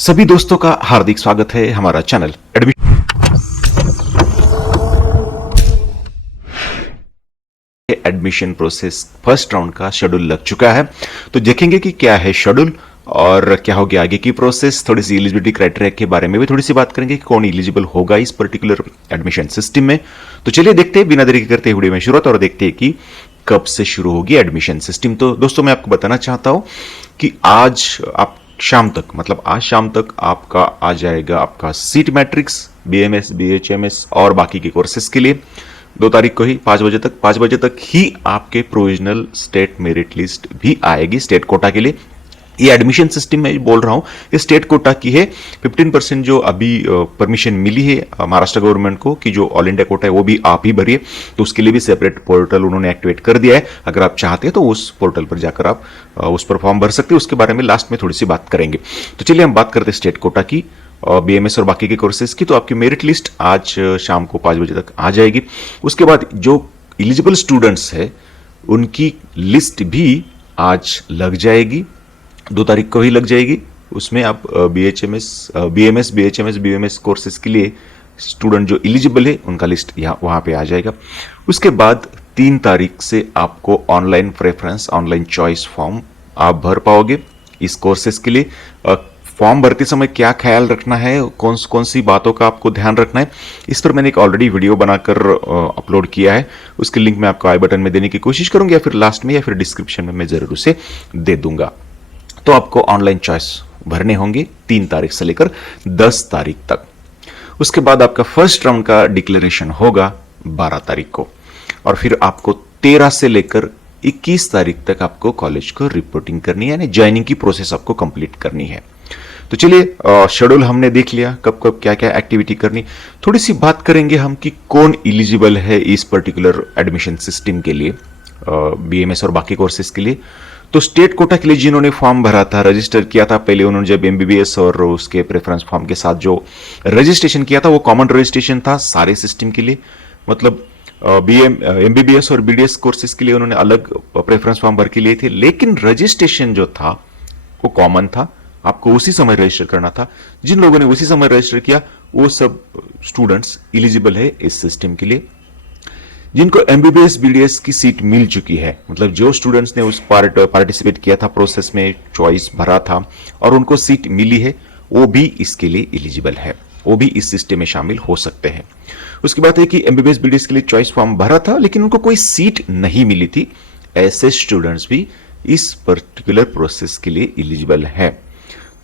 सभी दोस्तों का हार्दिक स्वागत है हमारा channel admission process first round का शेड्यूल लग चुका है। तो देखेंगे कि क्या है शेड्यूल और क्या होगी आगे की प्रोसेस। थोड़ी सी एलिजिबिलिटी क्राइटेरिया के बारे में भी थोड़ी सी बात करेंगे कि कौन एलिजिबल होगा इस पर्टिकुलर एडमिशन सिस्टम में। तो चलिए देखते हैं बिना देरी करते वीडियो में शुरुआत और देखते हैं कि कब से शुरू होगी एडमिशन सिस्टम। तो दोस्तों मैं आपको बताना चाहता हूं कि आज आप शाम तक मतलब आज शाम तक आपका आ जाएगा आपका सीट मैट्रिक्स बीएमएस बीएचएमएस और बाकी के कोर्सेज के लिए 2 तारीख को ही 5 बजे तक ही आपके प्रोविजनल स्टेट मेरिट लिस्ट भी आएगी स्टेट कोटा के लिए। ये एडमिशन सिस्टम में बोल रहा हूं ये स्टेट कोटा की है। 15% जो अभी परमिशन मिली है महाराष्ट्र गवर्नमेंट को कि जो ऑल इंडिया कोटा है वो भी आप ही भरिए, तो उसके लिए भी सेपरेट पोर्टल उन्होंने एक्टिवेट कर दिया है। अगर आप चाहते हैं तो उस पोर्टल पर जाकर आप उस पर फॉर्म भर सकते हैं। उसके बारे में लास्ट में थोड़ी सी बात करेंगे। तो चलिए हम बात करते हैं स्टेट कोटा की बीएमएस और बाकी के कोर्सेज की। तो आपकी मेरिट लिस्ट आज शाम को 5 बजे तक आ जाएगी। उसके बाद जो एलिजिबल स्टूडेंट्स है उनकी लिस्ट भी आज लग जाएगी, 2 तारीख को ही लग जाएगी। उसमें आप बीएमएस बीएमएस कोर्सेज के लिए स्टूडेंट जो एलिजिबल है उनका लिस्ट यहाँ वहाँ पे आ जाएगा। उसके बाद 3 तारीख से आपको online preference online choice form आप भर पाओगे इस कोर्सेज के लिए। फॉर्म भरते समय क्या ख्याल रखना है, कौन सी बातों का आपको ध्यान रखना है, इस पर मैंने एक ऑलरेडी वीडियो बनाकर अपलोड किया है। उसके लिंक मैं आपको आई बटन में देने की कोशिश करूंगा या फिर लास्ट में या फिर डिस्क्रिप्शन में मैं जरूर उसे दे दूंगा। तो आपको ऑनलाइन चॉइस भरने होंगे 3 तारीख से लेकर 10 तारीख तक। उसके बाद आपका फर्स्ट राउंड का डिक्लेरेशन होगा 12 तारीख को और फिर आपको 13 से लेकर 21 तारीख तक आपको कॉलेज को रिपोर्टिंग करनी है, यानी ज्वाइनिंग की प्रोसेस आपको कंप्लीट करनी है। तो चलिए शेड्यूल हमने देख लिया कब कब क्या क्या एक्टिविटी करनी। थोड़ी सी बात करेंगे हम कि कौन एलिजिबल है इस पर्टिकुलर एडमिशन सिस्टम के लिए बीएमएस और बाकी कोर्सेज के लिए। तो स्टेट कोटा के लिए जिन्होंने फॉर्म भरा था रजिस्टर किया था पहले, उन्होंने जब एमबीबीएस और उसके प्रेफरेंस फॉर्म के साथ जो रजिस्ट्रेशन किया था वो कॉमन रजिस्ट्रेशन था सारे सिस्टम के लिए। मतलब एमबीबीएस और बीडीएस कोर्सेज के लिए उन्होंने अलग प्रेफरेंस फॉर्म भर के लिए थे, लेकिन रजिस्ट्रेशन जो था वो कॉमन था, आपको उसी समय रजिस्टर करना था। जिन लोगों ने उसी समय रजिस्टर किया वो सब स्टूडेंट्स एलिजिबल है इस सिस्टम के लिए। जिनको एमबीबीएस बीडीएस की सीट मिल चुकी है, मतलब जो स्टूडेंट्स ने उस पार्टिसिपेट किया था प्रोसेस में चॉइस भरा था और उनको सीट मिली है, वो भी इसके लिए एलिजिबल है, वो भी इस सिस्टम में शामिल हो सकते हैं। उसकी बात है कि एमबीबीएस बीडीएस के लिए चॉइस फॉर्म भरा था लेकिन उनको कोई सीट नहीं मिली थी, ऐसे स्टूडेंट्स भी इस पर्टिकुलर प्रोसेस के लिए एलिजिबल है।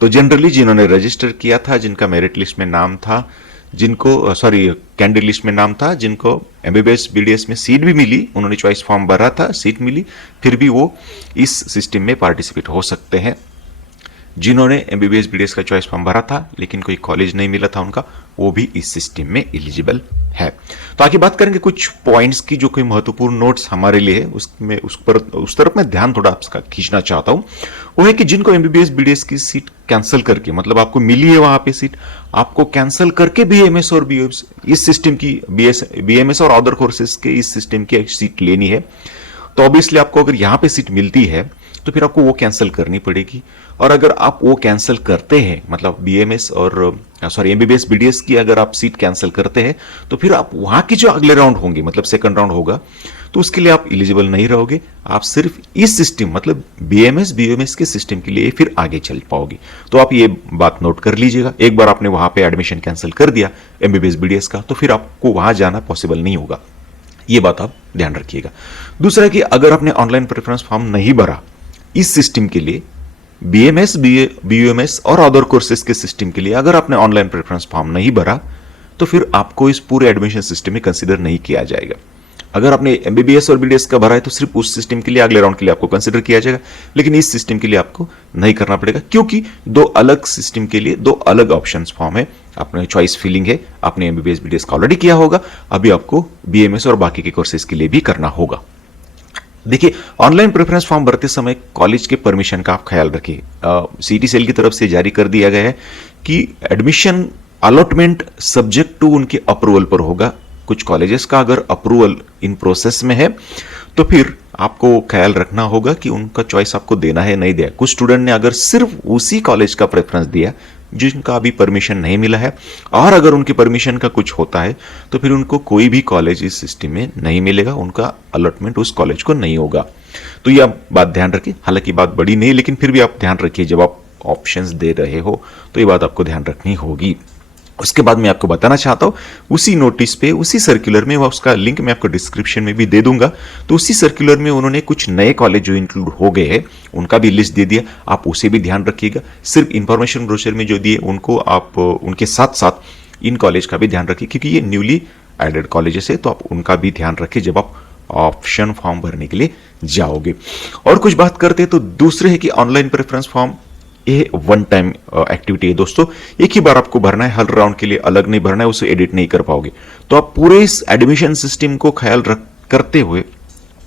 तो जनरली जिन्होंने रजिस्टर किया था, जिनका मेरिट लिस्ट में नाम था, जिनको कैंडिडेट लिस्ट में नाम था, जिनको एमबीबीएस बीडीएस में सीट भी मिली, उन्होंने चॉइस फॉर्म भरा था, सीट मिली, फिर भी वो इस सिस्टम में पार्टिसिपेट हो सकते हैं। जिन्होंने एमबीबीएस बीडीएस का चॉइस फॉर्म भरा था लेकिन कोई कॉलेज नहीं मिला था उनका, वो भी इस सिस्टम में एलिजिबल है। तो आगे बात करेंगे कुछ पॉइंट्स की जो कोई महत्वपूर्ण नोट्स हमारे लिए है, उसमें उस तरफ मैं ध्यान थोड़ा आपका खींचना चाहता हूं। वो है कि जिनको एमबीबीएस बीडीएस की सीट कैंसिल करके, मतलब आपको मिली है वहां पे सीट, आपको कैंसिल करके बीएमएस और बीएमएस इस सिस्टम की बीएमएस और अदर कोर्सेज के इस सिस्टम की सीट लेनी है, तो ऑब्वियसली आपको अगर यहां पे सीट मिलती है तो फिर आपको वो कैंसिल करनी पड़ेगी। और अगर आप वो कैंसिल करते हैं, मतलब बीएमएस और एमबीबीएस बीडीएस की अगर आप सीट कैंसिल करते हैं तो फिर आप वहां के जो अगले राउंड होंगे, मतलब सेकंड राउंड होगा, तो उसके लिए आप एलिजिबल नहीं रहोगे। आप सिर्फ इस सिस्टम मतलब बीएमएस बीएमएस के सिस्टम के लिए फिर आगे चल पाओगे। तो आप ये बात नोट कर लीजिएगा, एक बार आपने वहां पे एडमिशन कैंसिल कर दिया एमबीबीएस बीडीएस का तो फिर आपको वहां जाना पॉसिबल नहीं होगा, ये बात आप ध्यान रखिएगा। दूसरा है कि अगर आपने ऑनलाइन प्रेफरेंस फॉर्म नहीं भरा इस सिस्टम के लिए, बीएमएस बीयूएमएस और अदर कोर्सेज के सिस्टम के लिए अगर आपने ऑनलाइन प्रेफरेंस फॉर्म नहीं भरा तो फिर आपको इस पूरे एडमिशन सिस्टम में कंसीडर नहीं किया जाएगा। अगर आपने एमबीबीएस और बीडीएस का भरा है तो सिर्फ उस सिस्टम के लिए अगले राउंड के लिए आपको कंसीडर किया जाएगा, लेकिन इस सिस्टम के लिए आपको नहीं करना पड़ेगा क्योंकि 2 अलग सिस्टम के लिए 2 अलग ऑप्शंस फॉर्म है। आपने चॉइस फिलिंग है, आपने एमबीबीएस बीडीएस का ऑलरेडी किया होगा, अभी आपको बीएमएस और बाकी के कोर्सेज के लिए भी करना होगा। देखिए, ऑनलाइन प्रेफरेंस फॉर्म भरते समय कॉलेज के परमिशन का आप ख्याल रखिए। सीटी सेल की तरफ से जारी कर दिया गया है कि एडमिशन अलॉटमेंट सब्जेक्ट टू उनके अप्रूवल पर होगा। कुछ कॉलेजेस का अगर अप्रूवल इन प्रोसेस में है तो फिर आपको ख्याल रखना होगा कि उनका चॉइस आपको देना है नहीं दिया। कुछ स्टूडेंट ने अगर सिर्फ उसी कॉलेज का प्रेफरेंस दिया जिनका अभी परमिशन नहीं मिला है, और अगर उनके परमिशन का कुछ होता है तो फिर उनको कोई भी कॉलेज इस सिस्टम में नहीं मिलेगा, उनका अलॉटमेंट उस कॉलेज को नहीं होगा। तो ये आप बात ध्यान रखिए, हालांकि बात बड़ी नहीं, लेकिन फिर भी आप ध्यान रखिए जब आप ऑप्शंस दे रहे हो तो ये बात आपको ध्यान रखनी होगी। उसके बाद मैं आपको बताना चाहता हूं, उसी नोटिस पे, उसी सर्कुलर में, वह उसका लिंक मैं आपको डिस्क्रिप्शन में भी दे दूंगा, तो उसी सर्कुलर में उन्होंने कुछ नए कॉलेज जो इंक्लूड हो गए हैं उनका भी लिस्ट दे दिया, आप उसे भी ध्यान रखिएगा। सिर्फ इंफॉर्मेशन ब्रोशर में जो दिए उनको आप उनके साथ साथ इन कॉलेज का भी ध्यान रखिए, क्योंकि ये न्यूली एडेड कॉलेजेस है, तो आप उनका भी ध्यान रखिए जब आप ऑप्शन फॉर्म भरने के लिए जाओगे। और कुछ बात करते हैं तो दूसरे है कि ऑनलाइन प्रेफरेंस फॉर्म, ये वन टाइम एक्टिविटी है दोस्तों, एक ही बार आपको भरना है, हर राउंड के लिए अलग नहीं भरना है, उसे एडिट नहीं कर पाओगे। तो आप पूरे इस एडमिशन सिस्टम को ख्याल करते हुए,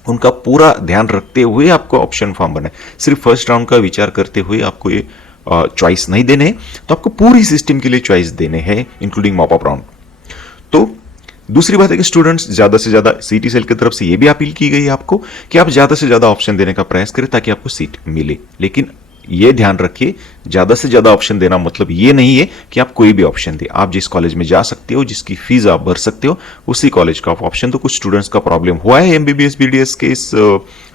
उनका पूरा ध्यान रखते हुए आपको ऑप्शन फॉर्म भरना है। सिर्फ फर्स्ट राउंड का विचार करते हुए आपको ये चॉइस नहीं देने हैं, तो आपको पूरी सिस्टम के लिए चॉइस देने हैं, इंक्लूडिंग मॉप अप राउंड। तो दूसरी बात है कि स्टूडेंट्स ज्यादा से ज्यादा सीटी सेल की तरफ से यह भी अपील की गई है आपको कि आप ज्यादा से ज्यादा ऑप्शन देने का प्रयास करें ताकि आपको सीट मिले। लेकिन ये ध्यान रखिए, ज्यादा से ज्यादा ऑप्शन देना मतलब ये नहीं है कि आप कोई भी ऑप्शन दे। आप जिस कॉलेज में जा सकते हो, जिसकी फीस आप भर सकते हो, उसी कॉलेज का ऑप्शन। तो कुछ स्टूडेंट्स का प्रॉब्लम हुआ है एमबीबीएस बीडीएस के इस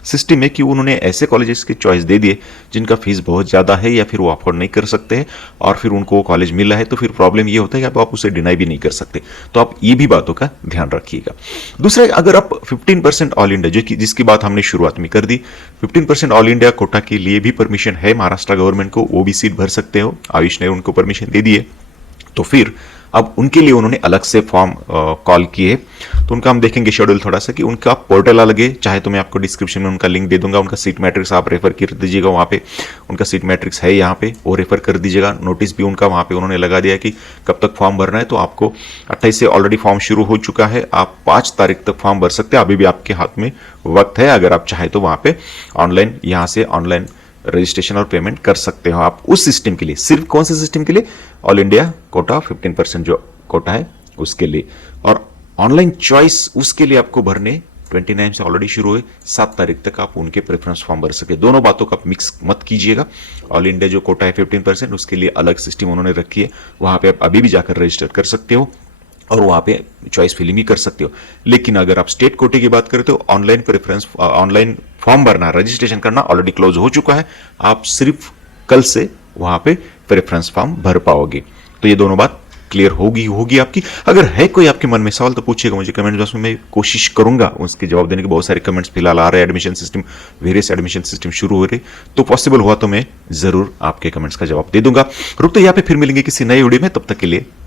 सिस्टम में कि उन्होंने ऐसे कॉलेजेस की चॉइस दे दिए जिनका फीस बहुत ज्यादा है या फिर वो अफोर्ड नहीं कर सकते हैं, और फिर उनको कॉलेज मिला है तो फिर प्रॉब्लम ये होता है कि आप उसे डिनाई भी नहीं कर सकते। तो आप ये भी बातों का ध्यान रखिएगा। दूसरा, अगर आप 15% ऑल इंडिया, जो कि जिसकी बात हमने शुरुआत में कर दी, 15% ऑल इंडिया कोटा के लिए भी परमिशन है महाराष्ट्र गवर्नमेंट को, वो भी सीट भर सकते हो, आयुष ने उनको परमिशन दे दी है। तो फिर अब उनके लिए उन्होंने अलग से फॉर्म कॉल किए, तो उनका हम देखेंगे शेड्यूल थोड़ा सा कि उनका पोर्टल अलग है। चाहे तो मैं आपको डिस्क्रिप्शन में उनका लिंक दे दूंगा, उनका सीट मैट्रिक्स आप रेफर कर दीजिएगा, वहाँ पे उनका सीट मैट्रिक्स है, यहाँ पे वो रेफर कर दीजिएगा। नोटिस भी उनका वहाँ पे उन्होंने लगा दिया कि कब तक फॉर्म भरना है। तो आपको 28 से ऑलरेडी फॉर्म शुरू हो चुका है, आप 5 तारीख तक फॉर्म भर सकते हैं, अभी भी आपके हाथ में वक्त है। अगर आप चाहे तो वहाँ पे ऑनलाइन, यहाँ से ऑनलाइन रजिस्ट्रेशन और पेमेंट कर सकते हो आप उस सिस्टम के लिए। सिर्फ कौन से सिस्टम के लिए? ऑल इंडिया कोटा 15% जो कोटा है उसके लिए। और ऑनलाइन चॉइस उसके लिए आपको भरने 29 से ऑलरेडी शुरू हुए, 7 तारीख तक आप उनके प्रेफरेंस फॉर्म भर सके। दोनों बातों का मिक्स मत कीजिएगा। ऑल इंडिया जो कोटा है 15%, उसके लिए अलग सिस्टम उन्होंने रखी है, वहां पे आप अभी भी जाकर रजिस्टर कर सकते हो और वहां पे चॉइस फिलिंग भी कर सकते हो। लेकिन अगर आप स्टेट कोटे की बात करते हो, ऑनलाइन प्रेफरेंस, ऑनलाइन फॉर्म भरना, रजिस्ट्रेशन करना ऑलरेडी क्लोज हो चुका है, आप सिर्फ कल से वहां पे प्रेफरेंस फॉर्म भर पाओगे। तो ये दोनों बात क्लियर होगी आपकी। अगर है कोई आपके मन में सवाल तो पूछिएगा मुझे कमेंट बॉक्स में, मैं कोशिश करूंगा उसके जवाब देने के। बहुत सारे कमेंट्स फिलहाल आ रहे हैं, admission system, various admission system शुरू हो रहे, तो पॉसिबल हुआ तो मैं जरूर आपके कमेंट्स का जवाब दे दूंगा। रुकते यहाँ पे, फिर मिलेंगे किसी नए वीडियो में, तब तक के लिए